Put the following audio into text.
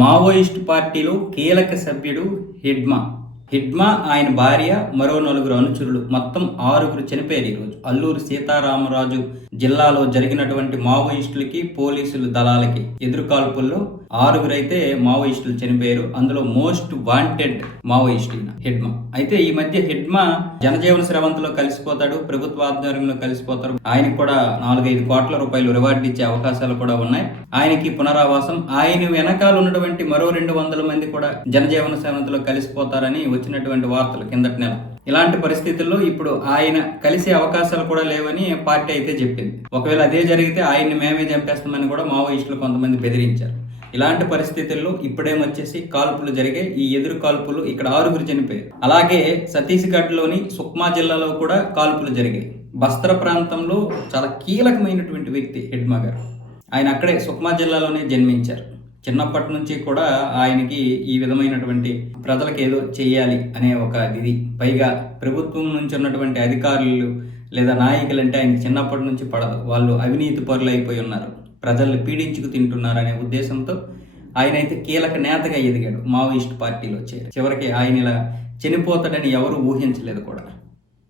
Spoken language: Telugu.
మావోయిస్ట్ పార్టీలో కీలక సభ్యుడు హిడ్మా. హిడ్మా ఆయన భార్య మరో నలుగురు అనుచరులు. మొత్తం ఆరుగురు చనిపోయారు ఈరోజు అల్లూరు సీతారామరాజు జిల్లాలో జరిగినటువంటి మావోయిస్టులకి పోలీసులు దళాలకి ఎదురుకాల్పుల్లో ఆరుగురు అయితే మావోయిస్టులు చనిపోయారు. అందులో మోస్ట్ వాంటెడ్ మావోయిస్ట్ ఈయన అయితే ఈ మధ్య హిడ్మా జనజీవన స్రవంతిలో కలిసిపోతాడు ప్రభుత్వ ఆధ్వర్యంలో కలిసిపోతారు. ఆయనకు కూడా నాలుగైదు కోట్ల రూపాయలు రివార్డు ఇచ్చే అవకాశాలు కూడా ఉన్నాయి. ఆయనకి పునరావాసం ఆయన వెనకాల ఉన్నటువంటి మరో రెండు వందల మంది కూడా జనజీవన స్రవంతిలో కలిసిపోతారని వచ్చినటువంటి వార్తలు కిందటి నెల. ఇలాంటి పరిస్థితుల్లో ఇప్పుడు ఆయన కలిసే అవకాశాలు కూడా లేవని పార్టీ అయితే చెప్పింది. ఒకవేళ అదే జరిగితే ఆయన్ని మేమే చంపేస్తామని కూడా మావోయిస్టులు కొంతమంది బెదిరించారు. ఇలాంటి పరిస్థితుల్లో ఇప్పుడేమొచ్చేసి కాల్పులు జరిగాయి ఈ ఎదురు కాల్పులు ఇక్కడ ఆరుగురు చనిపోయారు. అలాగే సతీష్గఢ్లోని సుక్మా జిల్లాలో కూడా కాల్పులు జరిగాయి. బస్త్ర ప్రాంతంలో చాలా కీలకమైనటువంటి వ్యక్తి హిడ్మా గారు ఆయన అక్కడే సుక్మా జిల్లాలోనే జన్మించారు. చిన్నప్పటి నుంచి కూడా ఆయనకి ఈ విధమైనటువంటి ప్రజలకు ఏదో చేయాలి అనే ఒక ఇది పైగా ప్రభుత్వం నుంచి ఉన్నటువంటి అధికారులు లేదా నాయకులు అంటే ఆయనకి చిన్నప్పటి నుంచి పడదు. వాళ్ళు అవినీతి పరులు అయిపోయి ఉన్నారు. ప్రజల్ని పీడించుకు తింటున్నారనే ఉద్దేశంతో ఆయన అయితే కీలక నేతగా ఎదిగాడు మావోయిస్ట్ పార్టీలో చేరి. చివరికి ఆయన ఇలా చనిపోతాడని ఎవరు ఊహించలేదు కూడా.